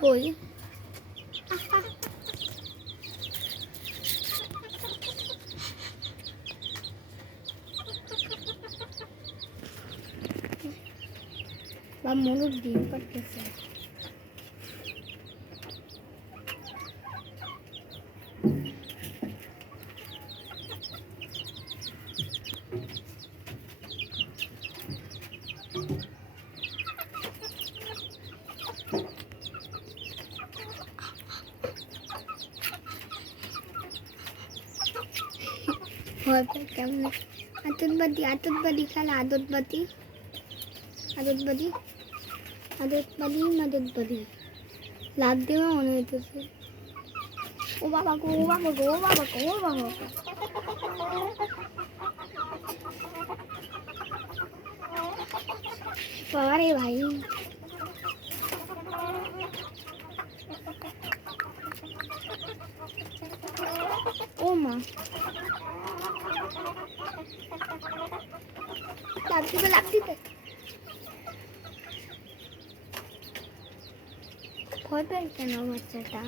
কই বা মনুর ডিম পাড়তেছে। কেমন আততবাদী খেলা, আদতবাদী লাভ দেওয়া মনে হইতেছে। ও বাবা গো, ও বাবা গো, ও বাবা গো, ও বাবা গো। বাবারে ভাই, ও মা লাভ দিবে ভয় পাই কেন বাচ্চাটা?